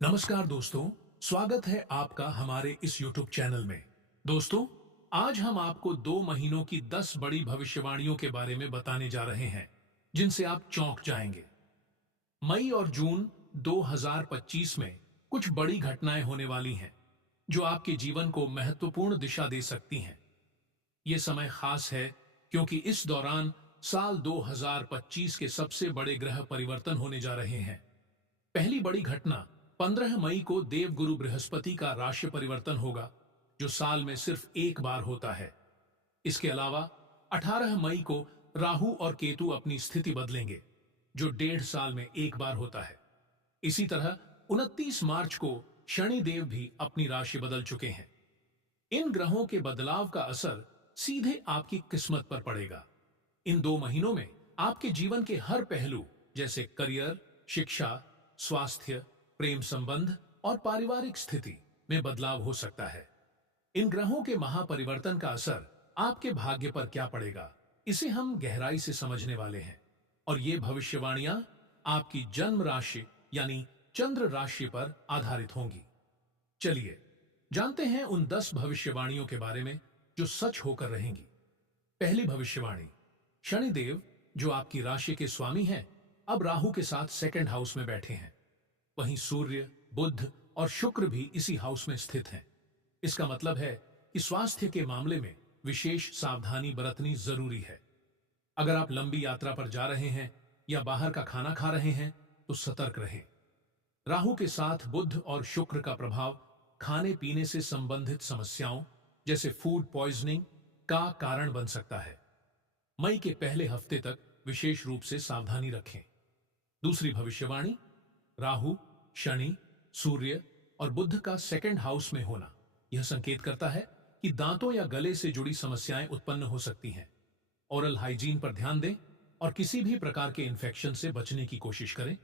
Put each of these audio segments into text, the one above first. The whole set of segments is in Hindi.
नमस्कार दोस्तों, स्वागत है आपका हमारे इस YouTube चैनल में। दोस्तों, आज हम आपको 2 महीनों की 10 बड़ी भविष्यवाणियों के बारे में बताने जा रहे हैं, जिनसे आप चौंक जाएंगे। मई और जून 2025 में कुछ बड़ी घटनाएं होने वाली हैं, जो आपके जीवन को महत्वपूर्ण दिशा दे सकती हैं। ये समय खास है क्योंकि इस दौरान साल 2025 के सबसे बड़े ग्रह परिवर्तन होने जा रहे हैं। पहली बड़ी घटना 15 मई को देवगुरु बृहस्पति का राशि परिवर्तन होगा, जो साल में सिर्फ एक बार होता है। इसके अलावा 18 मई को राहु और केतु अपनी स्थिति बदलेंगे, जो 1.5 साल में एक बार होता है। इसी तरह 29 मार्च को शनि देव भी अपनी राशि बदल चुके हैं। इन ग्रहों के बदलाव का असर सीधे आपकी किस्मत पर पड़ेगा। इन 2 महीनों में आपके जीवन के हर पहलू, जैसे करियर, शिक्षा, स्वास्थ्य, प्रेम संबंध और पारिवारिक स्थिति में बदलाव हो सकता है। इन ग्रहों के महापरिवर्तन का असर आपके भाग्य पर क्या पड़ेगा, इसे हम गहराई से समझने वाले हैं। और ये भविष्यवाणियां आपकी जन्म राशि यानी चंद्र राशि पर आधारित होंगी। चलिए जानते हैं उन 10 भविष्यवाणियों के बारे में जो सच होकर रहेंगी। पहली भविष्यवाणी, शनिदेव जो आपकी राशि के स्वामी हैं, अब राहु के साथ सेकंड हाउस में बैठे हैं। वहीं सूर्य, बुध और शुक्र भी इसी हाउस में स्थित हैं। इसका मतलब है कि स्वास्थ्य के मामले में विशेष सावधानी बरतनी जरूरी है। अगर आप लंबी यात्रा पर जा रहे हैं या बाहर का खाना खा रहे हैं तो सतर्क रहें। राहु के साथ बुध और शुक्र का प्रभाव खाने पीने से संबंधित समस्याओं जैसे फूड पॉइजनिंग का कारण बन सकता है। मई के पहले हफ्ते तक विशेष रूप से सावधानी रखें। दूसरी भविष्यवाणी, राहु, शनि, सूर्य और बुध का सेकंड हाउस में होना यह संकेत करता है कि दांतों या गले से जुड़ी समस्याएं उत्पन्न हो सकती हैं। ओरल हाइजीन पर ध्यान दें और किसी भी प्रकार के इन्फेक्शन से बचने की कोशिश करें।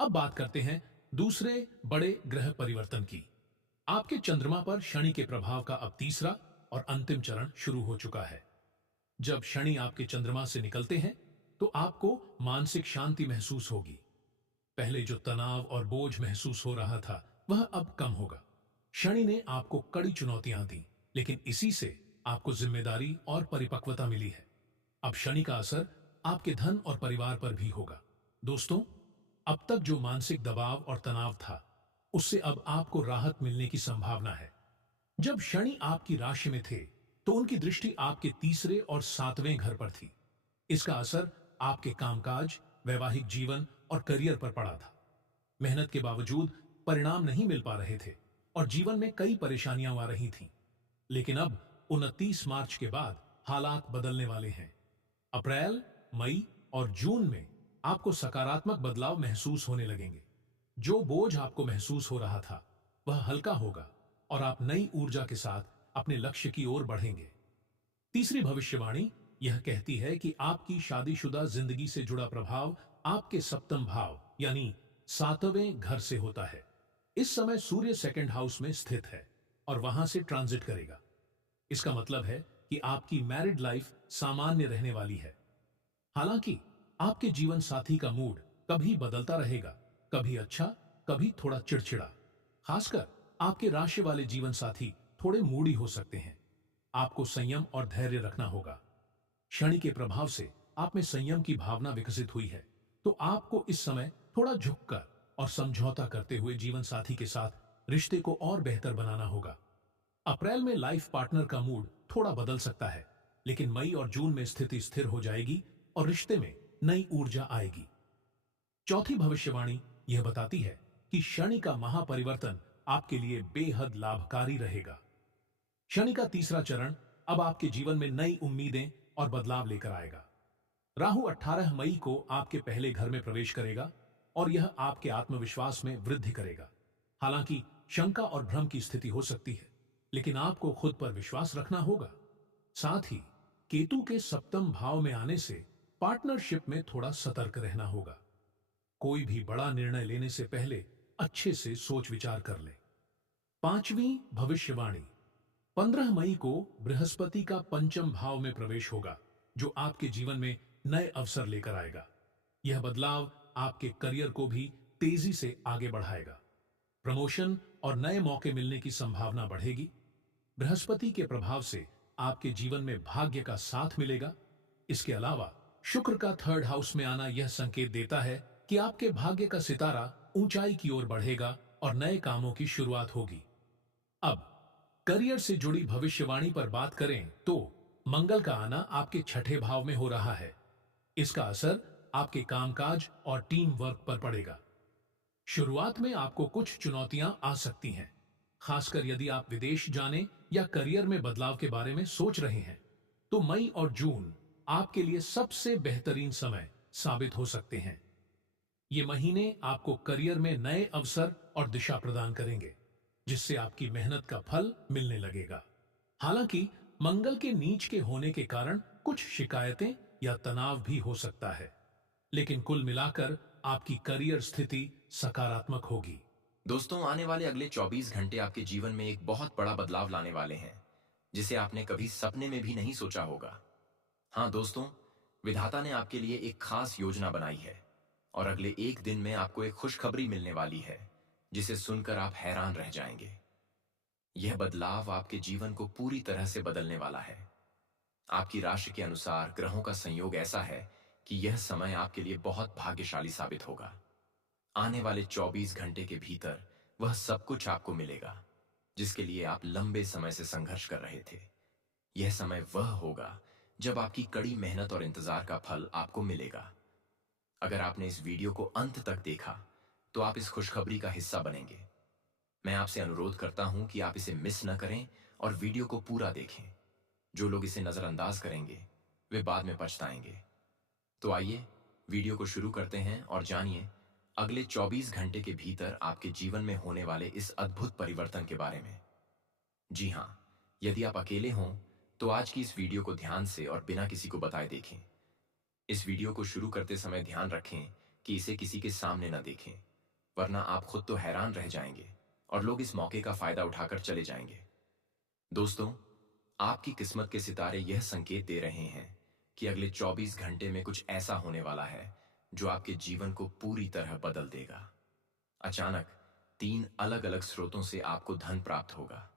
अब बात करते हैं दूसरे बड़े ग्रह परिवर्तन की। आपके चंद्रमा पर शनि के प्रभाव का अब तीसरा और अंतिम चरण शुरू हो चुका है। जब शनि आपके चंद्रमा से निकलते हैं तो आपको मानसिक शांति महसूस होगी। पहले जो तनाव और बोझ महसूस हो रहा था वह अब कम होगा। शनि ने आपको कड़ी चुनौतियां दी, लेकिन इसी से आपको जिम्मेदारी और परिपक्वता मिली है। अब शनि का असर आपके धन और परिवार पर भी होगा। दोस्तों, अब तक जो मानसिक दबाव और तनाव था, उससे अब आपको राहत मिलने की संभावना है। जब शनि आपकी राशि में थे तो उनकी दृष्टि आपके तीसरे और 7वें घर पर थी। इसका असर आपके कामकाज, वैवाहिक जीवन और करियर पर पड़ा था। मेहनत के बावजूद परिणाम नहीं मिल पा रहे थे और जीवन में कई परेशानियां आ रही थीं। लेकिन अब 29 मार्च के बाद हालात बदलने वाले हैं। अप्रैल, मई और जून में आपको सकारात्मक बदलाव महसूस होने लगेंगे। जो बोझ आपको महसूस हो रहा था वह हल्का होगा और आप नई ऊर्जा के साथ अपने लक्ष्य की ओर बढ़ेंगे। तीसरी भविष्यवाणी यह कहती है कि आपकी शादीशुदा जिंदगी से जुड़ा प्रभाव आपके सप्तम भाव यानी 7वें घर से होता है। इस समय सूर्य सेकंड हाउस में स्थित है और वहां से ट्रांजिट करेगा। इसका मतलब है कि आपकी मैरिड लाइफ सामान्य रहने वाली है। हालांकि आपके जीवन साथी का मूड कभी बदलता रहेगा, कभी अच्छा, कभी थोड़ा चिड़चिड़ा। खासकर आपके राशि वाले जीवन साथी थोड़े मूडी हो सकते हैं। आपको संयम और धैर्य रखना होगा। शनि के प्रभाव से आप में संयम की भावना विकसित हुई है, तो आपको इस समय थोड़ा झुककर और समझौता करते हुए जीवन साथी के साथ रिश्ते को और बेहतर बनाना होगा। अप्रैल में लाइफ पार्टनर का मूड थोड़ा बदल सकता है, लेकिन मई और जून में स्थिति स्थिर हो जाएगी और रिश्ते में नई ऊर्जा आएगी। चौथी भविष्यवाणी यह बताती है कि शनि का महापरिवर्तन आपके लिए बेहद लाभकारी रहेगा। शनि का तीसरा चरण अब आपके जीवन में नई उम्मीदें और बदलाव लेकर आएगा। राहु 18 मई को आपके पहले घर में प्रवेश करेगा और यह आपके आत्मविश्वास में वृद्धि करेगा। हालांकि शंका और भ्रम की स्थिति हो सकती है, लेकिन आपको खुद पर विश्वास रखना होगा। साथ ही केतु के सप्तम भाव में आने से पार्टनरशिप में थोड़ा सतर्क रहना होगा। कोई भी बड़ा निर्णय लेने से पहले अच्छे से सोच विचार कर ले। पांचवी भविष्यवाणी, 15 मई को बृहस्पति का पंचम भाव में प्रवेश होगा, जो आपके जीवन में नए अवसर लेकर आएगा। यह बदलाव आपके करियर को भी तेजी से आगे बढ़ाएगा। प्रमोशन और नए मौके मिलने की संभावना बढ़ेगी। बृहस्पति के प्रभाव से आपके जीवन में भाग्य का साथ मिलेगा। इसके अलावा शुक्र का थर्ड हाउस में आना यह संकेत देता है कि आपके भाग्य का सितारा ऊंचाई की ओर बढ़ेगा और नए कामों की शुरुआत होगी। अब करियर से जुड़ी भविष्यवाणी पर बात करें तो मंगल का आना आपके छठे भाव में हो रहा है। इसका असर आपके कामकाज और टीम वर्क पर पड़ेगा। शुरुआत में आपको कुछ चुनौतियां आ सकती हैं, खासकर यदि आप विदेश जाने या करियर में बदलाव के बारे में सोच रहे हैं। तो मई और जून आपके लिए सबसे बेहतरीन समय साबित हो सकते हैं। ये महीने आपको करियर में नए अवसर और दिशा प्रदान करेंगे, जिससे आपकी मेहनत का फल मिलने लगेगा। हालांकि मंगल के नीच के होने के कारण कुछ शिकायतें या तनाव भी हो सकता है, लेकिन कुल मिलाकर आपकी करियर स्थिति सकारात्मक होगी। दोस्तों, आने वाले अगले 24 घंटे आपके जीवन में एक बहुत बड़ा बदलाव लाने वाले हैं, जिसे आपने कभी सपने में भी नहीं सोचा होगा। हाँ दोस्तों, विधाता ने आपके लिए एक खास योजना बनाई है और अगले एक दिन में आपको एक खुशखबरी मिलने वाली है, जिसे सुनकर आप हैरान रह जाएंगे। यह बदलाव आपके जीवन को पूरी तरह से बदलने वाला है। आपकी राशि के अनुसार ग्रहों का संयोग ऐसा है कि यह समय आपके लिए बहुत भाग्यशाली साबित होगा। आने वाले 24 घंटे के भीतर वह सब कुछ आपको मिलेगा, जिसके लिए आप लंबे समय से संघर्ष कर रहे थे। यह समय वह होगा जब आपकी कड़ी मेहनत और इंतजार का फल आपको मिलेगा। अगर आपने इस वीडियो को अंत तक देखा, तो आप इस खुशखबरी का हिस्सा बनेंगे। मैं आपसे अनुरोध करता हूं कि आप इसे मिस न करें और वीडियो को पूरा देखें। जो लोग इसे नजरअंदाज करेंगे, वे बाद में पछताएंगे। तो आइए वीडियो को शुरू करते हैं और जानिए अगले 24 घंटे के भीतर आपके जीवन में होने वाले इस अद्भुत परिवर्तन के बारे में। जी हाँ, यदि आप अकेले हों तो आज की इस वीडियो को ध्यान से और बिना किसी को बताए देखें। इस वीडियो को शुरू करते समय ध्यान रखें कि इसे किसी के सामने न देखें, वरना आप खुद तो हैरान रह जाएंगे और लोग इस मौके का फायदा उठाकर चले जाएंगे। दोस्तों, आपकी किस्मत के सितारे यह संकेत दे रहे हैं कि अगले 24 घंटे में कुछ ऐसा होने वाला है जो आपके जीवन को पूरी तरह बदल देगा। अचानक 3 अलग-अलग स्रोतों से आपको धन प्राप्त होगा।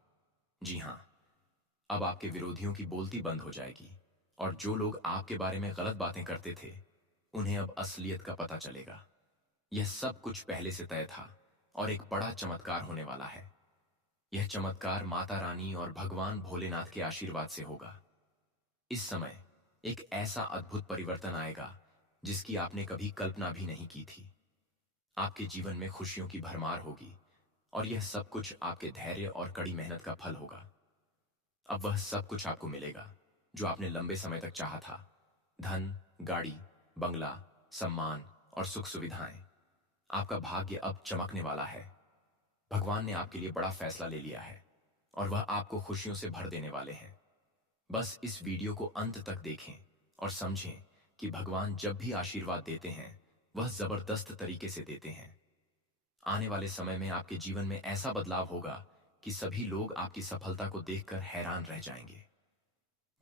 जी हाँ, अब आपके विरोधियों की बोलती बंद हो जाएगी और जो लोग आपके बारे में गलत बातें करते थे, उन्हें अब असलियत का पता चलेगा। यह सब कुछ पहले से तय था और एक बड़ा चमत्कार होने वाला है। यह चमत्कार माता रानी और भगवान भोलेनाथ के आशीर्वाद से होगा। इस समय एक ऐसा अद्भुत परिवर्तन आएगा जिसकी आपने कभी कल्पना भी नहीं की थी। आपके जीवन में खुशियों की भरमार होगी और यह सब कुछ आपके धैर्य और कड़ी मेहनत का फल होगा। अब वह सब कुछ आपको मिलेगा जो आपने लंबे समय तक चाहा था। धन, गाड़ी, बंगला, सम्मान और सुख सुविधाएं। आपका भाग्य अब चमकने वाला है। भगवान ने आपके लिए बड़ा फैसला ले लिया है और वह आपको खुशियों से भर देने वाले हैं। बस इस वीडियो को अंत तक देखें और समझें कि भगवान जब भी आशीर्वाद देते हैं, वह जबरदस्त तरीके से देते हैं। आने वाले समय में आपके जीवन में ऐसा बदलाव होगा कि सभी लोग आपकी सफलता को देखकर हैरान रह जाएंगे।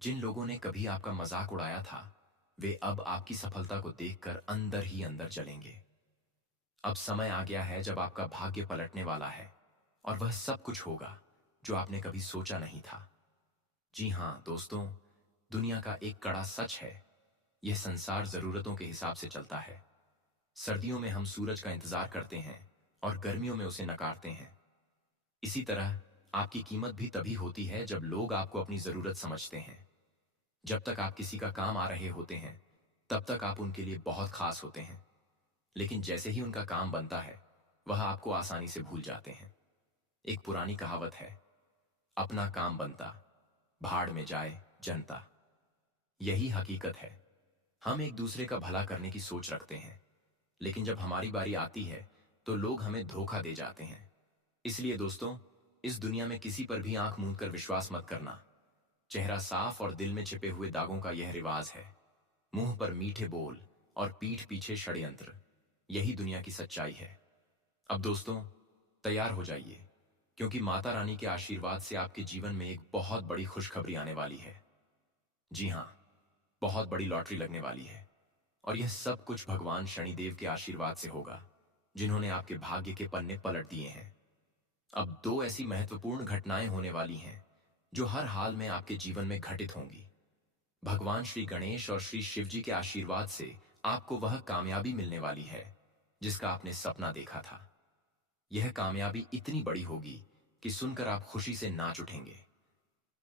जिन लोगों ने कभी आपका मजाक उड़ाया था, वे अब आपकी सफलता को देखकर अंदर ही अंदर जलेंगे। अब समय आ गया है जब आपका भाग्य पलटने वाला है और वह सब कुछ होगा जो आपने कभी सोचा नहीं था। जी हाँ दोस्तों, दुनिया का एक कड़ा सच है, यह संसार जरूरतों के हिसाब से चलता है। सर्दियों में हम सूरज का इंतजार करते हैं और गर्मियों में उसे नकारते हैं। इसी तरह आपकी कीमत भी तभी होती है जब लोग आपको अपनी जरूरत समझते हैं। जब तक आप किसी का काम आ रहे होते हैं, तब तक आप उनके लिए बहुत खास होते हैं। लेकिन जैसे ही उनका काम बनता है, वह आपको आसानी से भूल जाते हैं। एक पुरानी कहावत है, अपना काम बनता, भाड़ में जाए जनता। यही हकीकत है। हम एक दूसरे का भला करने की सोच रखते हैं, लेकिन जब हमारी बारी आती है तो लोग हमें धोखा दे जाते हैं। इसलिए दोस्तों, इस दुनिया में किसी पर भी आंख मूंद कर विश्वास मत करना। चेहरा साफ और दिल में छिपे हुए दागों का यह रिवाज है। मुंह पर मीठे बोल और पीठ पीछे षड्यंत्र, यही दुनिया की सच्चाई है। अब दोस्तों, तैयार हो जाइए, क्योंकि माता रानी के आशीर्वाद से आपके जीवन में एक बहुत बड़ी खुशखबरी आने वाली है। जी हाँ, बहुत बड़ी लॉटरी लगने वाली है और यह सब कुछ भगवान शनिदेव के आशीर्वाद से होगा, जिन्होंने आपके भाग्य के पन्ने पलट दिए हैं। अब दो ऐसी महत्वपूर्ण घटनाएं होने वाली हैं जो हर हाल में आपके जीवन में घटित होंगी। भगवान श्री गणेश और श्री शिव जी के आशीर्वाद से आपको वह कामयाबी मिलने वाली है जिसका आपने सपना देखा था। यह कामयाबी इतनी बड़ी होगी कि सुनकर आप खुशी से नाच उठेंगे।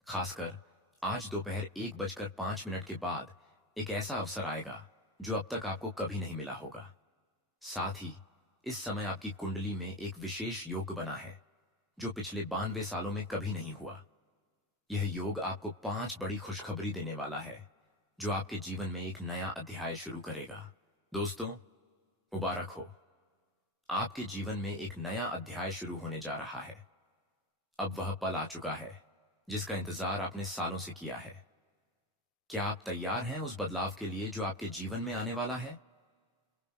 खासकर आज दोपहर 1:05 के बाद एक ऐसा अवसर आएगा जो अब तक आपको कभी नहीं मिला होगा। साथ ही इस समय आपकी कुंडली में एक विशेष योग बना है जो पिछले 92 सालों में कभी नहीं हुआ। यह योग आपको 5 बड़ी खुशखबरी देने वाला है जो आपके जीवन में एक नया अध्याय शुरू करेगा। दोस्तों, मुबारक हो, आपके जीवन में एक नया अध्याय शुरू होने जा रहा है। अब वह पल आ चुका है जिसका इंतजार आपने सालों से किया है। क्या आप तैयार हैं उस बदलाव के लिए जो आपके जीवन में आने वाला है?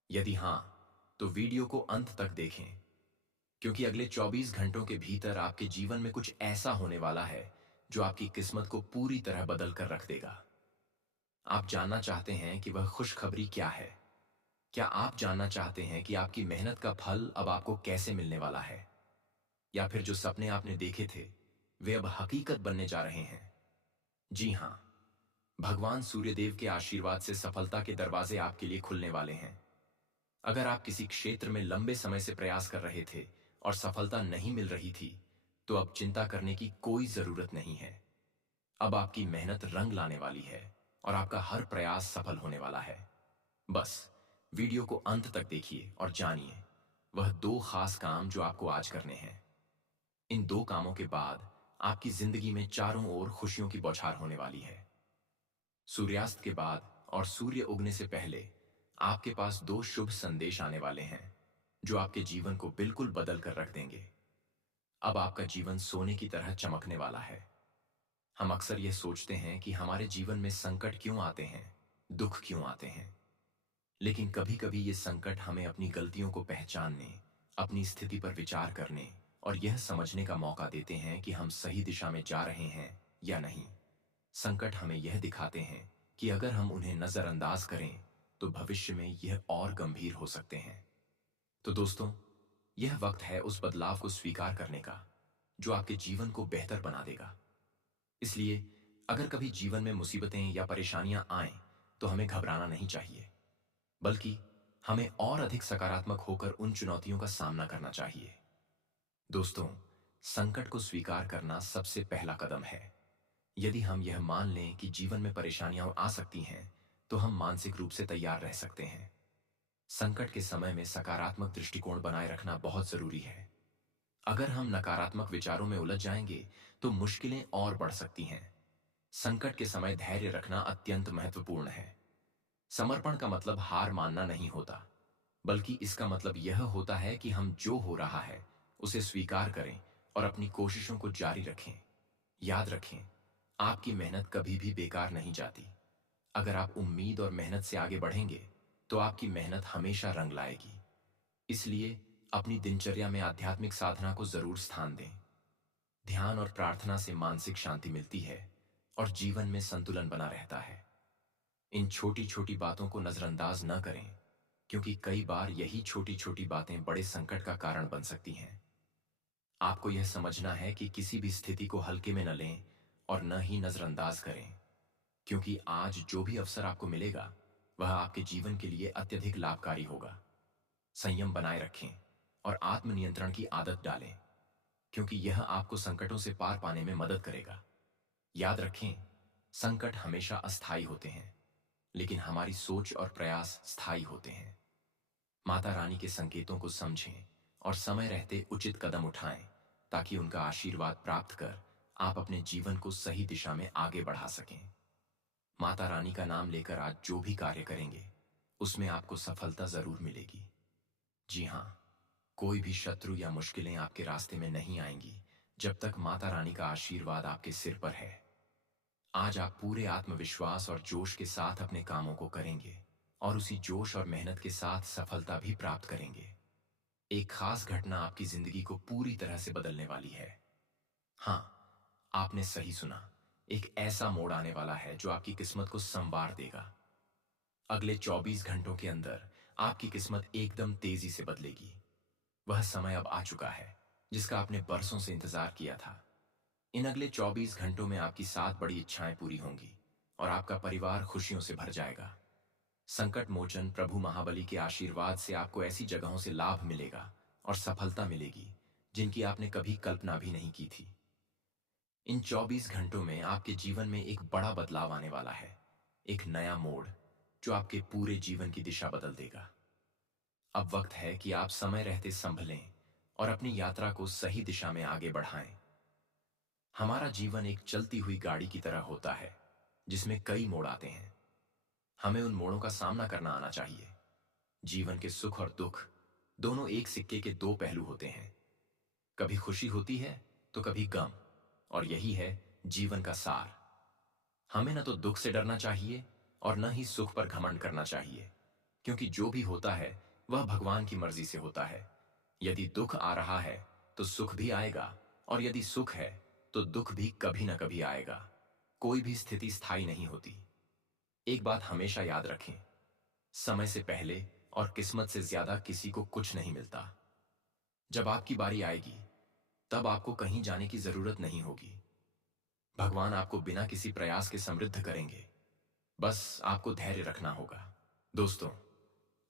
यदि हां, तो वीडियो को अंत तक देखें, क्योंकि अगले 24 घंटों के भीतर आपके जीवन में कुछ ऐसा होने वाला है जो आपकी किस्मत को पूरी तरह बदल कर रख देगा। आप जानना चाहते हैं कि वह खुशखबरी क्या है? क्या आप जानना चाहते हैं कि आपकी मेहनत का फल अब आपको कैसे मिलने वाला है? या फिर जो सपने आपने देखे थे वे अब हकीकत बनने जा रहे हैं? जी हां, भगवान सूर्यदेव के आशीर्वाद से सफलता के दरवाजे आपके लिए खुलने वाले हैं। अगर आप किसी क्षेत्र में लंबे समय से प्रयास कर रहे थे और सफलता नहीं मिल रही थी, तो अब चिंता करने की कोई जरूरत नहीं है। अब आपकी मेहनत रंग लाने वाली है और आपका हर प्रयास सफल होने वाला है। बस वीडियो को अंत तक देखिए और जानिए वह दो खास काम जो आपको आज करने हैं। इन दो कामों के बाद आपकी जिंदगी में चारों ओर खुशियों की बौछार होने वाली है। सूर्यास्त के बाद और सूर्य उगने से पहले आपके पास दो शुभ संदेश आने वाले हैं जो आपके जीवन को बिल्कुल बदल कर रख देंगे। अब आपका जीवन सोने की तरह चमकने वाला है। हम अक्सर यह सोचते हैं कि हमारे जीवन में संकट क्यों आते हैं, दुख क्यों आते हैं, लेकिन कभी कभी ये संकट हमें अपनी गलतियों को पहचानने, अपनी स्थिति पर विचार करने और यह समझने का मौका देते हैं कि हम सही दिशा में जा रहे हैं या नहीं। संकट हमें यह दिखाते हैं कि अगर हम उन्हें नजरअंदाज करें तो भविष्य में यह और गंभीर हो सकते हैं। तो दोस्तों, यह वक्त है उस बदलाव को स्वीकार करने का जो आपके जीवन को बेहतर बना देगा। इसलिए अगर कभी जीवन में मुसीबतें या परेशानियां आएं तो हमें घबराना नहीं चाहिए, बल्कि हमें और अधिक सकारात्मक होकर उन चुनौतियों का सामना करना चाहिए। दोस्तों, संकट को स्वीकार करना सबसे पहला कदम है। यदि हम यह मान लें कि जीवन में परेशानियां आ सकती हैं, तो हम मानसिक रूप से तैयार रह सकते हैं। संकट के समय में सकारात्मक दृष्टिकोण बनाए रखना बहुत जरूरी है। अगर हम नकारात्मक विचारों में उलझ जाएंगे तो मुश्किलें और बढ़ सकती हैं। संकट के समय धैर्य रखना अत्यंत महत्वपूर्ण है। समर्पण का मतलब हार मानना नहीं होता, बल्कि इसका मतलब यह होता है कि हम जो हो रहा है उसे स्वीकार करें और अपनी कोशिशों को जारी रखें। याद रखें, आपकी मेहनत कभी भी बेकार नहीं जाती। अगर आप उम्मीद और मेहनत से आगे बढ़ेंगे तो आपकी मेहनत हमेशा रंग लाएगी। इसलिए अपनी दिनचर्या में आध्यात्मिक साधना को जरूर स्थान दें। ध्यान और प्रार्थना से मानसिक शांति मिलती है और जीवन में संतुलन बना रहता है। इन छोटी छोटी बातों को नजरअंदाज न करें, क्योंकि कई बार यही छोटी छोटी बातें बड़े संकट का कारण बन सकती हैं। आपको यह समझना है कि किसी भी स्थिति को हल्के में न लें और न ही नजरअंदाज करें, क्योंकि आज जो भी अवसर आपको मिलेगा वह आपके जीवन के लिए अत्यधिक लाभकारी होगा। संयम बनाए रखें और आत्मनियंत्रण की आदत डालें, क्योंकि यह आपको संकटों से पार पाने में मदद करेगा। याद रखें, संकट हमेशा अस्थायी होते हैं, लेकिन हमारी सोच और प्रयास स्थायी होते हैं। माता रानी के संकेतों को समझें और समय रहते उचित कदम उठाएं, ताकि उनका आशीर्वाद प्राप्त कर आप अपने जीवन को सही दिशा में आगे बढ़ा सकें। माता रानी का नाम लेकर आज जो भी कार्य करेंगे उसमें आपको सफलता जरूर मिलेगी। जी हाँ, कोई भी शत्रु या मुश्किलें आपके रास्ते में नहीं आएंगी जब तक माता रानी का आशीर्वाद आपके सिर पर है। आज आप पूरे आत्मविश्वास और जोश के साथ अपने कामों को करेंगे और उसी जोश और मेहनत के साथ सफलता भी प्राप्त करेंगे। एक खास घटना आपकी जिंदगी को पूरी तरह से बदलने वाली है। हाँ, आपने सही सुना, एक ऐसा मोड़ आने वाला है जो आपकी किस्मत को संवार देगा। अगले 24 घंटों के अंदर आपकी किस्मत एकदम तेजी से बदलेगी। वह समय अब आ चुका है जिसका आपने बरसों से इंतजार किया था। इन अगले 24 घंटों में आपकी 7 बड़ी इच्छाएं पूरी होंगी और आपका परिवार खुशियों से भर जाएगा। संकट मोचन प्रभु महाबली के आशीर्वाद से आपको ऐसी जगहों से लाभ मिलेगा और सफलता मिलेगी जिनकी आपने कभी कल्पना भी नहीं की थी। इन 24 घंटों में आपके जीवन में एक बड़ा बदलाव आने वाला है, एक नया मोड़ जो आपके पूरे जीवन की दिशा बदल देगा। अब वक्त है कि आप समय रहते संभलें और अपनी यात्रा को सही दिशा में आगे बढ़ाएं। हमारा जीवन एक चलती हुई गाड़ी की तरह होता है, जिसमें कई मोड़ आते हैं। हमें उन मोड़ों का सामना करना आना चाहिए। जीवन के सुख और दुख दोनों एक सिक्के के दो पहलू होते हैं। कभी खुशी होती है तो कभी गम, और यही है जीवन का सार। हमें न तो दुख से डरना चाहिए और न ही सुख पर घमंड करना चाहिए, क्योंकि जो भी होता है वह भगवान की मर्जी से होता है। यदि दुख आ रहा है तो सुख भी आएगा, और यदि सुख है तो दुख भी कभी न कभी आएगा। कोई भी स्थिति स्थायी नहीं होती। एक बात हमेशा याद रखें, समय से पहले और किस्मत से ज्यादा किसी को कुछ नहीं मिलता। जब आपकी बारी आएगी तब आपको कहीं जाने की जरूरत नहीं होगी। भगवान आपको बिना किसी प्रयास के समृद्ध करेंगे। बस आपको धैर्य रखना होगा। दोस्तों,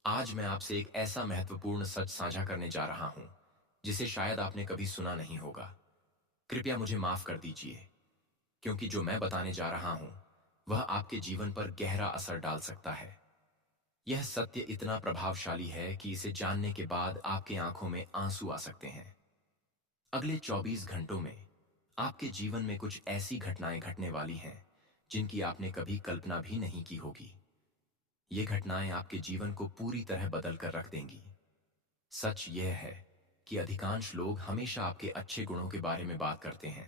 आज मैं आपसे एक ऐसा महत्वपूर्ण सच साझा करने जा रहा हूं जिसे शायद आपने कभी सुना नहीं होगा। कृपया मुझे माफ कर दीजिए, क्योंकि जो मैं बताने जा रहा हूं वह आपके जीवन पर गहरा असर डाल सकता है। यह सत्य इतना प्रभावशाली है कि इसे जानने के बाद आपके आंखों में आंसू आ सकते हैं। अगले 24 घंटों में आपके जीवन में कुछ ऐसी घटनाएं घटने वाली हैं जिनकी आपने कभी कल्पना भी नहीं की होगी। ये घटनाएं आपके जीवन को पूरी तरह बदल कर रख देंगी। सच यह है कि अधिकांश लोग हमेशा आपके अच्छे गुणों के बारे में बात करते हैं।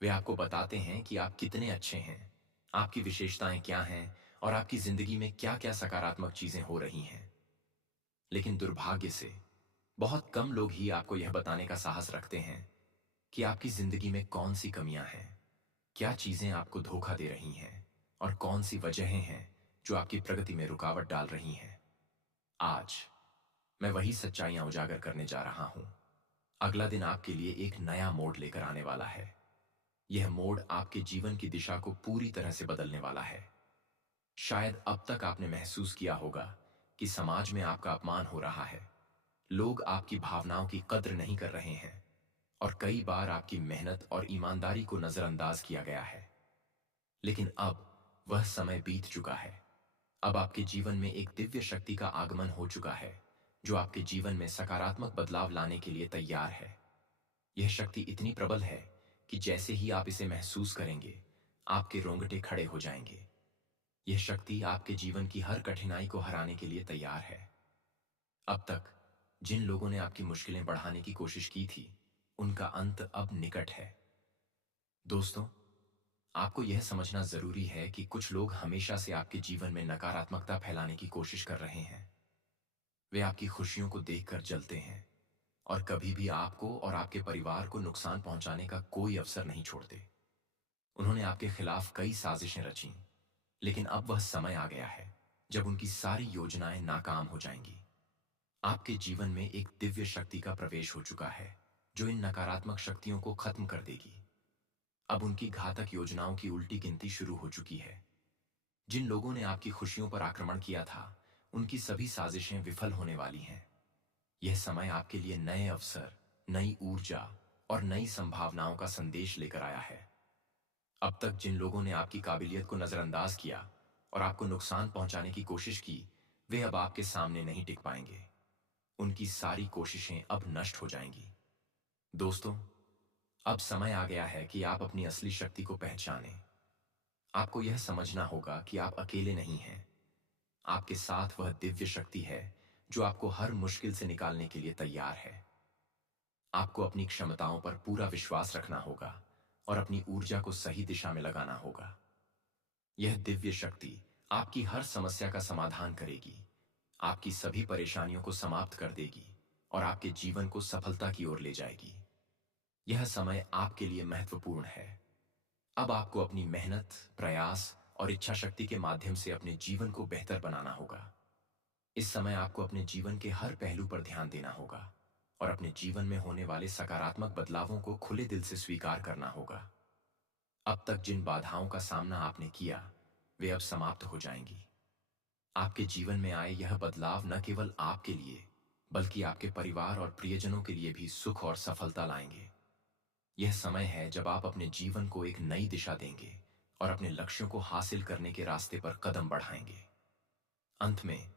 वे आपको बताते हैं कि आप कितने अच्छे हैं, आपकी विशेषताएं क्या हैं और आपकी जिंदगी में क्या क्या सकारात्मक चीजें हो रही हैं। लेकिन दुर्भाग्य से बहुत कम लोग ही आपको यह बताने का साहस रखते हैं कि आपकी जिंदगी में कौन सी कमियां हैं, क्या चीजें आपको धोखा दे रही हैं और कौन सी वजहें हैं जो आपकी प्रगति में रुकावट डाल रही हैं। आज मैं वही सच्चाइयां उजागर करने जा रहा हूं। अगला दिन आपके लिए एक नया मोड़ लेकर आने वाला है। यह मोड़ आपके जीवन की दिशा को पूरी तरह से बदलने वाला है। शायद अब तक आपने महसूस किया होगा कि समाज में आपका अपमान हो रहा है, लोग आपकी भावनाओं की कद्र नहीं कर रहे हैं और कई बार आपकी मेहनत और ईमानदारी को नजरअंदाज किया गया है। लेकिन अब वह समय बीत चुका है। अब आपके जीवन में एक दिव्य शक्ति का आगमन हो चुका है जो आपके जीवन में सकारात्मक बदलाव लाने के लिए तैयार है। यह शक्ति इतनी प्रबल है कि जैसे ही आप इसे महसूस करेंगे, आपके रोंगटे खड़े हो जाएंगे। यह शक्ति आपके जीवन की हर कठिनाई को हराने के लिए तैयार है। अब तक जिन लोगों ने आपकी मुश्किलें बढ़ाने की कोशिश की थी, उनका अंत अब निकट है। दोस्तों, आपको यह समझना जरूरी है कि कुछ लोग हमेशा से आपके जीवन में नकारात्मकता फैलाने की कोशिश कर रहे हैं। वे आपकी खुशियों को देखकर जलते हैं और कभी भी आपको और आपके परिवार को नुकसान पहुंचाने का कोई अवसर नहीं छोड़ते। उन्होंने आपके खिलाफ कई साजिशें रची, लेकिन अब वह समय आ गया है जब उनकी सारी योजनाएं नाकाम हो जाएंगी। आपके जीवन में एक दिव्य शक्ति का प्रवेश हो चुका है जो इन नकारात्मक शक्तियों को खत्म कर देगी। अब उनकी घातक योजनाओं की उल्टी गिनती शुरू हो चुकी है। जिन लोगों ने आपकी खुशियों पर आक्रमण किया था, उनकी सभी साजिशें विफल होने वाली हैं। यह समय आपके लिए नए अवसर, नई ऊर्जा और नई संभावनाओं का संदेश लेकर आया है। अब तक जिन लोगों ने आपकी काबिलियत को नजरअंदाज किया और आपको नुकसान पहुंचाने की कोशिश की, वे अब आपके सामने नहीं टिक पाएंगे। उनकी सारी कोशिशें अब नष्ट हो जाएंगी। दोस्तों, अब समय आ गया है कि आप अपनी असली शक्ति को पहचानें। आपको यह समझना होगा कि आप अकेले नहीं हैं। आपके साथ वह दिव्य शक्ति है जो आपको हर मुश्किल से निकालने के लिए तैयार है। आपको अपनी क्षमताओं पर पूरा विश्वास रखना होगा और अपनी ऊर्जा को सही दिशा में लगाना होगा। यह दिव्य शक्ति आपकी हर समस्या का समाधान करेगी, आपकी सभी परेशानियों को समाप्त कर देगी और आपके जीवन को सफलता की ओर ले जाएगी। यह समय आपके लिए महत्वपूर्ण है। अब आपको अपनी मेहनत, प्रयास और इच्छा शक्ति के माध्यम से अपने जीवन को बेहतर बनाना होगा। इस समय आपको अपने जीवन के हर पहलू पर ध्यान देना होगा और अपने जीवन में होने वाले सकारात्मक बदलावों को खुले दिल से स्वीकार करना होगा। अब तक जिन बाधाओं का सामना आपने किया, वे अब समाप्त हो जाएंगी। आपके जीवन में आए यह बदलाव न केवल आपके लिए, बल्कि आपके परिवार और प्रियजनों के लिए भी सुख और सफलता लाएंगे। यह समय है जब आप अपने जीवन को एक नई दिशा देंगे और अपने लक्ष्यों को हासिल करने के रास्ते पर कदम बढ़ाएंगे। अंत में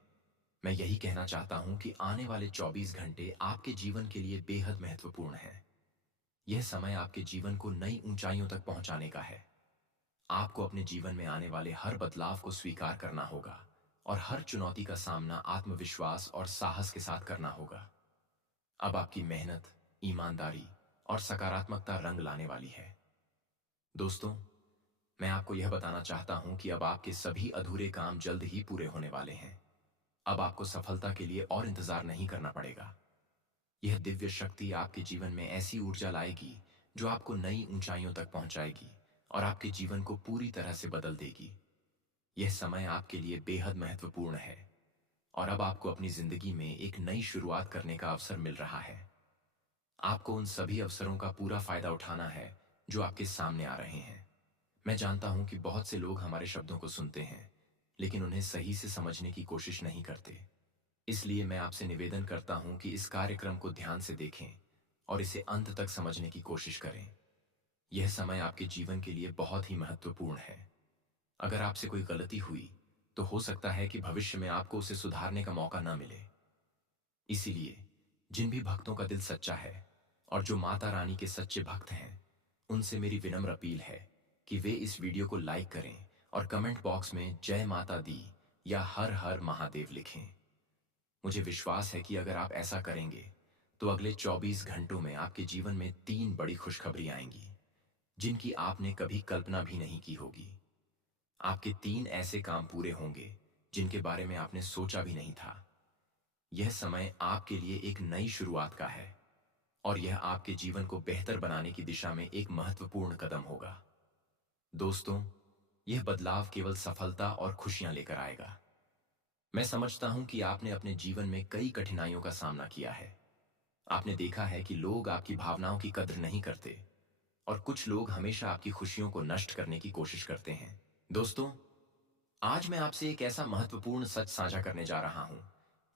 मैं यही कहना चाहता हूं कि आने वाले 24 घंटे आपके जीवन के लिए बेहद महत्वपूर्ण हैं। यह समय आपके जीवन को नई ऊंचाइयों तक पहुंचाने का है। आपको अपने जीवन में आने वाले हर बदलाव को स्वीकार करना होगा और हर चुनौती का सामना आत्मविश्वास और साहस के साथ करना होगा। अब आपकी मेहनत, ईमानदारी और सकारात्मकता रंग लाने वाली है। दोस्तों, मैं आपको यह बताना चाहता हूं कि अब आपके सभी अधूरे काम जल्द ही पूरे होने वाले हैं। अब आपको सफलता के लिए और इंतजार नहीं करना पड़ेगा। यह दिव्य शक्ति आपके जीवन में ऐसी ऊर्जा लाएगी जो आपको नई ऊंचाइयों तक पहुंचाएगी और आपके जीवन को पूरी तरह से बदल देगी। यह समय आपके लिए बेहद महत्वपूर्ण है और अब आपको अपनी जिंदगी में एक नई शुरुआत करने का अवसर मिल रहा है। आपको उन सभी अवसरों का पूरा फायदा उठाना है जो आपके सामने आ रहे हैं। मैं जानता हूं कि बहुत से लोग हमारे शब्दों को सुनते हैं, लेकिन उन्हें सही से समझने की कोशिश नहीं करते। इसलिए मैं आपसे निवेदन करता हूं कि इस कार्यक्रम को ध्यान से देखें और इसे अंत तक समझने की कोशिश करें। यह समय आपके जीवन के लिए बहुत ही महत्वपूर्ण है। अगर आपसे कोई गलती हुई, तो हो सकता है कि भविष्य में आपको उसे सुधारने का मौका न मिले। इसीलिए जिन भी भक्तों का दिल सच्चा है और जो माता रानी के सच्चे भक्त हैं, उनसे मेरी विनम्र अपील है कि वे इस वीडियो को लाइक करें और कमेंट बॉक्स में जय माता दी या हर हर महादेव लिखें। मुझे विश्वास है कि अगर आप ऐसा करेंगे तो अगले 24 घंटों में आपके जीवन में 3 बड़ी खुशखबरी आएंगी, जिनकी आपने कभी कल्पना भी नहीं की होगी। आपके 3 ऐसे काम पूरे होंगे जिनके बारे में आपने सोचा भी नहीं था। यह समय आपके लिए एक नई शुरुआत का है और यह आपके जीवन को बेहतर बनाने की दिशा में एक महत्वपूर्ण कदम होगा। दोस्तों, यह बदलाव केवल सफलता और खुशियां लेकर आएगा। मैं समझता हूं कि आपने अपने जीवन में कई कठिनाइयों का सामना किया है। आपने देखा है कि लोग आपकी भावनाओं की कद्र नहीं करते और कुछ लोग हमेशा आपकी खुशियों को नष्ट करने की कोशिश करते हैं। दोस्तों, आज मैं आपसे एक ऐसा महत्वपूर्ण सच साझा करने जा रहा हूं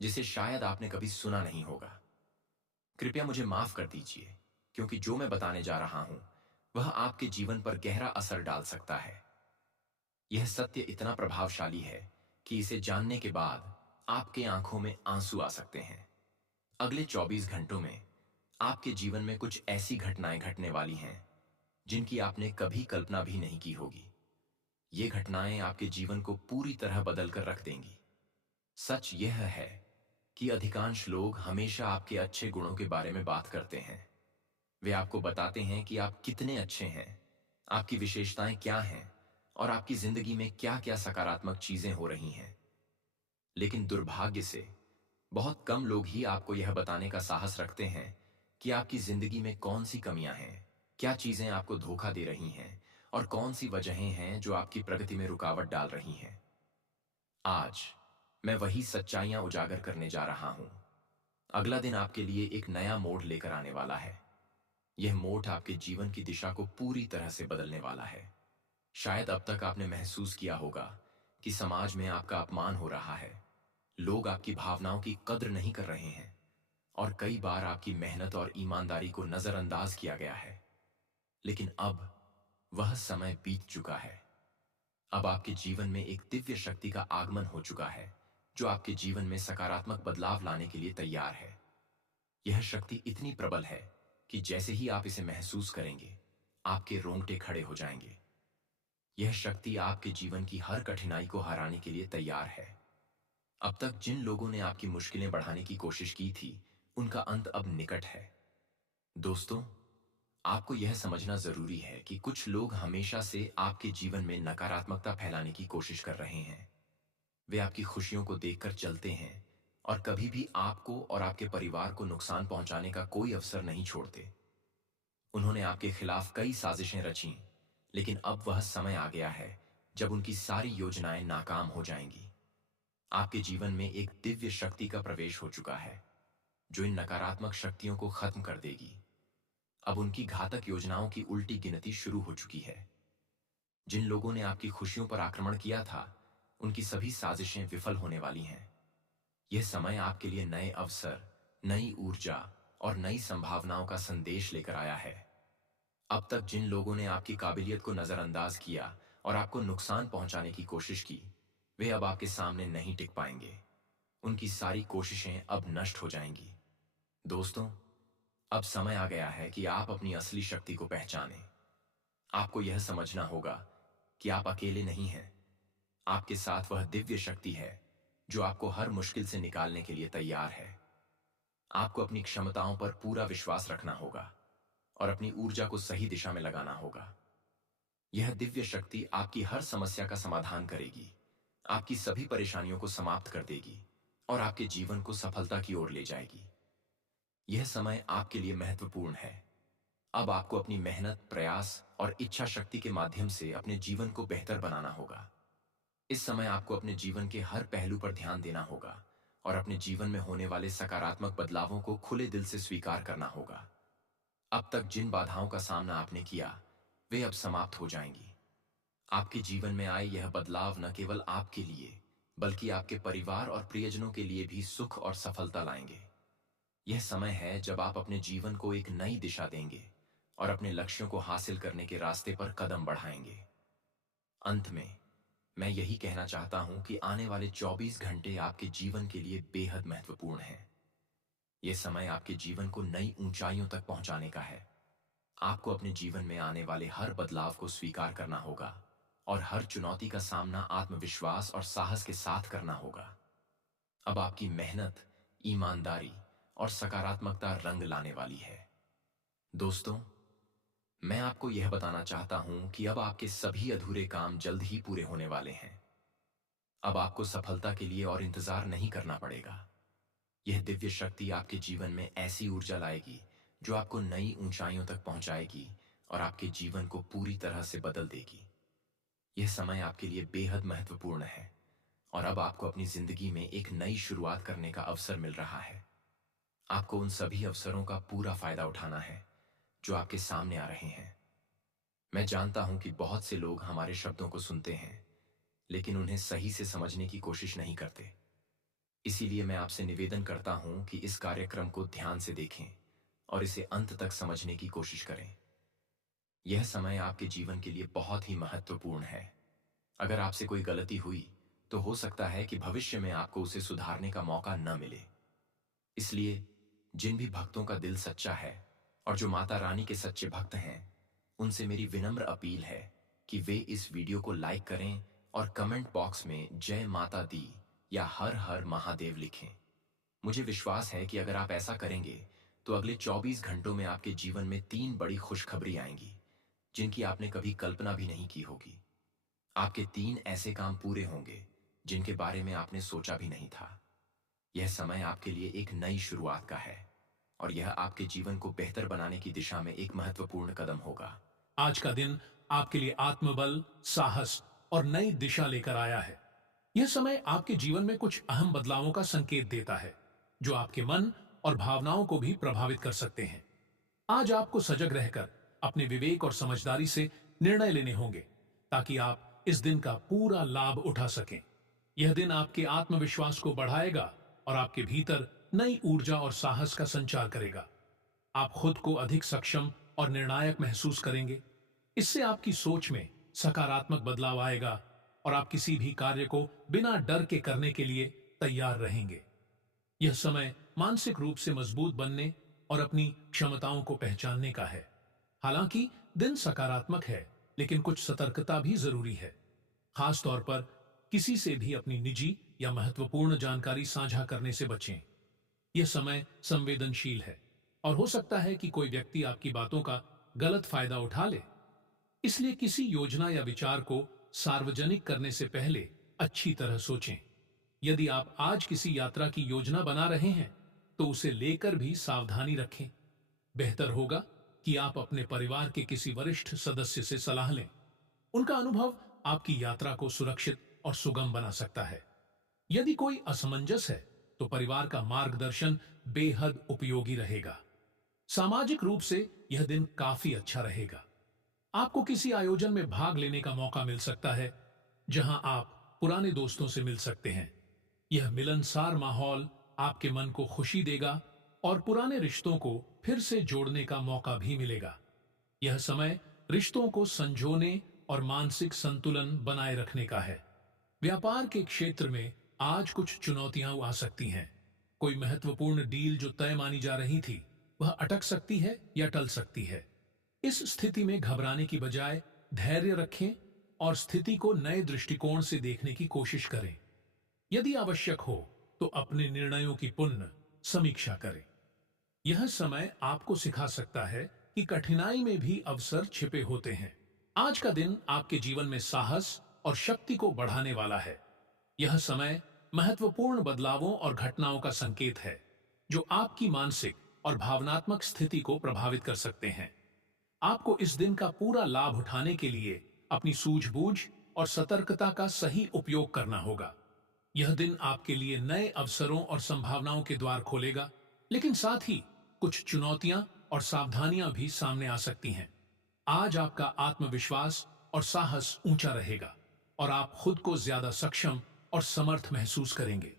जिसे शायद आपने कभी सुना नहीं होगा। कृपया मुझे माफ कर दीजिए, क्योंकि जो मैं बताने जा रहा हूं वह आपके जीवन पर गहरा असर डाल सकता है। यह सत्य इतना प्रभावशाली है कि इसे जानने के बाद आपके आंखों में आंसू आ सकते हैं। अगले 24 घंटों में आपके जीवन में कुछ ऐसी घटनाएं घटने वाली हैं जिनकी आपने कभी कल्पना भी नहीं की होगी। ये घटनाएं आपके जीवन को पूरी तरह बदल कर रख देंगी। सच यह है कि अधिकांश लोग हमेशा आपके अच्छे गुणों के बारे में बात करते हैं। वे आपको बताते हैं कि आप कितने अच्छे हैं, आपकी विशेषताएं क्या हैं और आपकी जिंदगी में क्या क्या सकारात्मक चीजें हो रही हैं। लेकिन दुर्भाग्य से बहुत कम लोग ही आपको यह बताने का साहस रखते हैं कि आपकी जिंदगी में कौन सी कमियां हैं, क्या चीजें आपको धोखा दे रही हैं और कौन सी वजहें हैं जो आपकी प्रगति में रुकावट डाल रही हैं। आज मैं वही सच्चाइयां उजागर करने जा रहा हूं। अगला दिन आपके लिए एक नया मोड़ लेकर आने वाला है। यह मोड़ आपके जीवन की दिशा को पूरी तरह से बदलने वाला है। शायद अब तक आपने महसूस किया होगा कि समाज में आपका अपमान हो रहा है, लोग आपकी भावनाओं की कद्र नहीं कर रहे हैं और कई बार आपकी मेहनत और ईमानदारी को नजरअंदाज किया गया है। लेकिन अब वह समय बीत चुका है। अब आपके जीवन में एक दिव्य शक्ति का आगमन हो चुका है जो आपके जीवन में सकारात्मक बदलाव लाने के लिए तैयार है। यह शक्ति इतनी प्रबल है कि जैसे ही आप इसे महसूस करेंगे, आपके रोंगटे खड़े हो जाएंगे। यह शक्ति आपके जीवन की हर कठिनाई को हराने के लिए तैयार है। अब तक जिन लोगों ने आपकी मुश्किलें बढ़ाने की कोशिश की थी, उनका अंत अब निकट है। दोस्तों, आपको यह समझना जरूरी है कि कुछ लोग हमेशा से आपके जीवन में नकारात्मकता फैलाने की कोशिश कर रहे हैं। वे आपकी खुशियों को देखकर चलते हैं और कभी भी आपको और आपके परिवार को नुकसान पहुंचाने का कोई अवसर नहीं छोड़ते। उन्होंने आपके खिलाफ कई साजिशें रची, लेकिन अब वह समय आ गया है जब उनकी सारी योजनाएं नाकाम हो जाएंगी। आपके जीवन में एक दिव्य शक्ति का प्रवेश हो चुका है। जो इन नकारात्मक शक्तियों को खत्म कर देगी। अब उनकी घातक योजनाओं की उल्टी गिनती शुरू हो चुकी है। जिन लोगों ने आपकी खुशियों पर आक्रमण किया था, उनकी सभी साजिशें विफल होने वाली हैं। यह समय आपके लिए नए अवसर, नई ऊर्जा और नई संभावनाओं का संदेश लेकर आया है। अब तक जिन लोगों ने आपकी काबिलियत को नजरअंदाज किया और आपको नुकसान पहुंचाने की कोशिश की, वे अब आपके सामने नहीं टिक पाएंगे। उनकी सारी कोशिशें अब नष्ट हो जाएंगी। दोस्तों, अब समय आ गया है कि आप अपनी असली शक्ति को पहचानें। आपको यह समझना होगा कि आप अकेले नहीं हैं। आपके साथ वह दिव्य शक्ति है जो आपको हर मुश्किल से निकालने के लिए तैयार है। आपको अपनी क्षमताओं पर पूरा विश्वास रखना होगा और अपनी ऊर्जा को सही दिशा में लगाना होगा। यह दिव्य शक्ति आपकी हर समस्या का समाधान करेगी, आपकी सभी परेशानियों को समाप्त कर देगी और आपके जीवन को सफलता की ओर ले जाएगी। यह समय आपके लिए महत्वपूर्ण है। अब आपको अपनी मेहनत, प्रयास और इच्छा शक्ति के माध्यम से अपने जीवन को बेहतर बनाना होगा। इस समय आपको अपने जीवन के हर पहलू पर ध्यान देना होगा और अपने जीवन में होने वाले सकारात्मक बदलावों को खुले दिल से स्वीकार करना होगा। अब तक जिन बाधाओं का सामना आपने किया, वे अब समाप्त हो जाएंगी। आपके जीवन में आए यह बदलाव न केवल आपके लिए, बल्कि आपके परिवार और प्रियजनों के लिए भी सुख और सफलता लाएंगे। यह समय है जब आप अपने जीवन को एक नई दिशा देंगे और अपने लक्ष्यों को हासिल करने के रास्ते पर कदम बढ़ाएंगे। अंत में मैं यही कहना चाहता हूं कि आने वाले 24 घंटे आपके जीवन के लिए बेहद महत्वपूर्ण हैं। यह समय आपके जीवन को नई ऊंचाइयों तक पहुंचाने का है। आपको अपने जीवन में आने वाले हर बदलाव को स्वीकार करना होगा और हर चुनौती का सामना आत्मविश्वास और साहस के साथ करना होगा। अब आपकी मेहनत, ईमानदारी और सकारात्मकता रंग लाने वाली है। दोस्तों, मैं आपको यह बताना चाहता हूं कि अब आपके सभी अधूरे काम जल्द ही पूरे होने वाले हैं। अब आपको सफलता के लिए और इंतजार नहीं करना पड़ेगा। यह दिव्य शक्ति आपके जीवन में ऐसी ऊर्जा लाएगी जो आपको नई ऊंचाइयों तक पहुंचाएगी और आपके जीवन को पूरी तरह से बदल देगी। यह समय आपके लिए बेहद महत्वपूर्ण है और अब आपको अपनी जिंदगी में एक नई शुरुआत करने का अवसर मिल रहा है। आपको उन सभी अवसरों का पूरा फायदा उठाना है जो आपके सामने आ रहे हैं। मैं जानता हूं कि बहुत से लोग हमारे शब्दों को सुनते हैं, लेकिन उन्हें सही से समझने की कोशिश नहीं करते। इसीलिए मैं आपसे निवेदन करता हूं कि इस कार्यक्रम को ध्यान से देखें और इसे अंत तक समझने की कोशिश करें। यह समय आपके जीवन के लिए बहुत ही महत्वपूर्ण है। अगर आपसे कोई गलती हुई, तो हो सकता है कि भविष्य में आपको उसे सुधारने का मौका न मिले। इसलिए जिन भी भक्तों का दिल सच्चा है और जो माता रानी के सच्चे भक्त हैं, उनसे मेरी विनम्र अपील है कि वे इस वीडियो को लाइक करें और कमेंट बॉक्स में जय माता दी या हर हर महादेव लिखें। मुझे विश्वास है कि अगर आप ऐसा करेंगे तो अगले 24 घंटों में आपके जीवन में 3 बड़ी खुशखबरी आएंगी, जिनकी आपने कभी कल्पना भी नहीं की होगी। आपके 3 ऐसे काम पूरे होंगे जिनके बारे में आपने सोचा भी नहीं था। यह समय आपके लिए एक नई शुरुआत का है और यह आपके जीवन को बेहतर बनाने की दिशा में एक महत्वपूर्ण कदम होगा। आज का दिन आपके लिए आत्मबल, साहस और नई दिशा लेकर आया है। यह समय आपके जीवन में कुछ अहम बदलावों का संकेत देता है, जो आपके मन और भावनाओं को भी प्रभावित कर सकते हैं। आज आपको सजग रहकर अपने विवेक और समझदारी से निर्णय लेने होंगे, ताकि आप इस दिन का पूरा लाभ उठा सकें। यह दिन आपके आत्मविश्वास को बढ़ाएगा और आपके भीतर नई ऊर्जा और साहस का संचार करेगा। आप खुद को अधिक सक्षम और निर्णायक महसूस करेंगे। इससे आपकी सोच में सकारात्मक बदलाव आएगा और आप किसी भी कार्य को बिना डर के करने के लिए तैयार रहेंगे। यह समय मानसिक रूप से मजबूत बनने और अपनी क्षमताओं को पहचानने का है। हालांकि दिन सकारात्मक है, लेकिन कुछ सतर्कता भी जरूरी है। खास तौर पर किसी से भी अपनी निजी या महत्वपूर्ण जानकारी साझा करने से बचें। यह समय संवेदनशील है और हो सकता है कि कोई व्यक्ति आपकी बातों का गलत फायदा उठा ले। इसलिए किसी योजना या विचार को सार्वजनिक करने से पहले अच्छी तरह सोचें। यदि आप आज किसी यात्रा की योजना बना रहे हैं, तो उसे लेकर भी सावधानी रखें। बेहतर होगा कि आप अपने परिवार के किसी वरिष्ठ सदस्य से सलाह लें। उनका अनुभव आपकी यात्रा को सुरक्षित और सुगम बना सकता है। यदि कोई असमंजस है, तो परिवार का मार्गदर्शन बेहद उपयोगी रहेगा। सामाजिक रूप से यह दिन काफी अच्छा रहेगा। आपको किसी आयोजन में भाग लेने का मौका मिल सकता है, जहां आप पुराने दोस्तों से मिल सकते हैं। यह मिलनसार माहौल आपके मन को खुशी देगा और पुराने रिश्तों को फिर से जोड़ने का मौका भी मिलेगा। यह समय रिश्तों को संजोने और मानसिक संतुलन बनाए रखने का है। व्यापार के क्षेत्र में आज कुछ चुनौतियां आ सकती हैं। कोई महत्वपूर्ण डील जो तय मानी जा रही थी, वह अटक सकती है या टल सकती है। इस स्थिति में घबराने की बजाय धैर्य रखें और स्थिति को नए दृष्टिकोण से देखने की कोशिश करें। यदि आवश्यक हो तो अपने निर्णयों की पुनः समीक्षा करें। यह समय आपको सिखा सकता है कि कठिनाई में भी अवसर छिपे होते हैं। आज का दिन आपके जीवन में साहस और शक्ति को बढ़ाने वाला है। यह समय महत्वपूर्ण बदलावों और घटनाओं का संकेत है, जो आपकी मानसिक और भावनात्मक स्थिति को प्रभावित कर सकते हैं। आपको इस दिन का पूरा लाभ उठाने के लिए अपनी सूझबूझ और सतर्कता का सही उपयोग करना होगा। यह दिन आपके लिए नए अवसरों और संभावनाओं के द्वार खोलेगा, लेकिन साथ ही कुछ चुनौतियां और सावधानियां भी सामने आ सकती हैं। आज आपका आत्मविश्वास और साहस ऊंचा रहेगा और आप खुद को ज्यादा सक्षम और समर्थ महसूस करेंगे।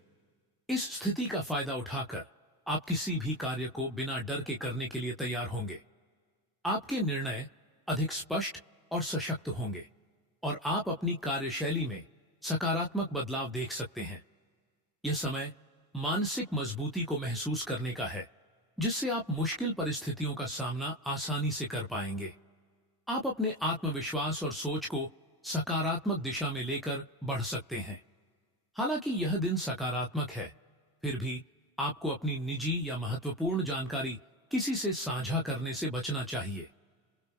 इस स्थिति का फायदा उठाकर आप किसी भी कार्य को बिना डर के करने के लिए तैयार होंगे। आपके निर्णय अधिक स्पष्ट और सशक्त होंगे और आप अपनी कार्यशैली में सकारात्मक बदलाव देख सकते हैं। यह समय मानसिक मजबूती को महसूस करने का है, जिससे आप मुश्किल परिस्थितियों का सामना आसानी से कर पाएंगे। आप अपने आत्मविश्वास और सोच को सकारात्मक दिशा में लेकर बढ़ सकते हैं। हालांकि यह दिन सकारात्मक है, फिर भी आपको अपनी निजी या महत्वपूर्ण जानकारी किसी से साझा करने से बचना चाहिए।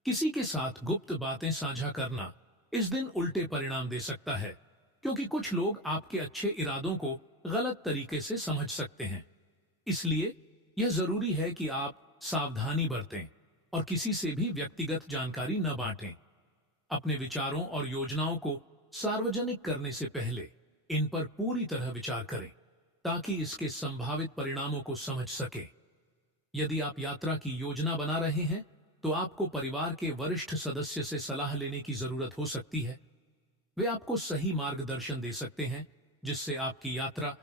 किसी के साथ गुप्त बातें साझा करना इस दिन उल्टे परिणाम दे सकता है, क्योंकि कुछ लोग आपके अच्छे इरादों को गलत तरीके से समझ सकते हैं। इसलिए यह जरूरी है कि आप सावधानी बरतें और किसी से भी व्यक्तिगत जानकारी न बांटें। अपने विचारों और योजनाओं को सार्वजनिक करने से पहले इन पर पूरी तरह विचार करें, ताकि इसके संभावित परिणामों को समझ सकें। यदि आप यात्रा की योजना बना रहे हैं, तो आपको परिवार के वरिष्ठ सदस्य से सलाह लेने की जरूरत हो सकती है। वे आपको सही मार्गदर्शन दे सकते हैं, जिससे आपकी यात्रा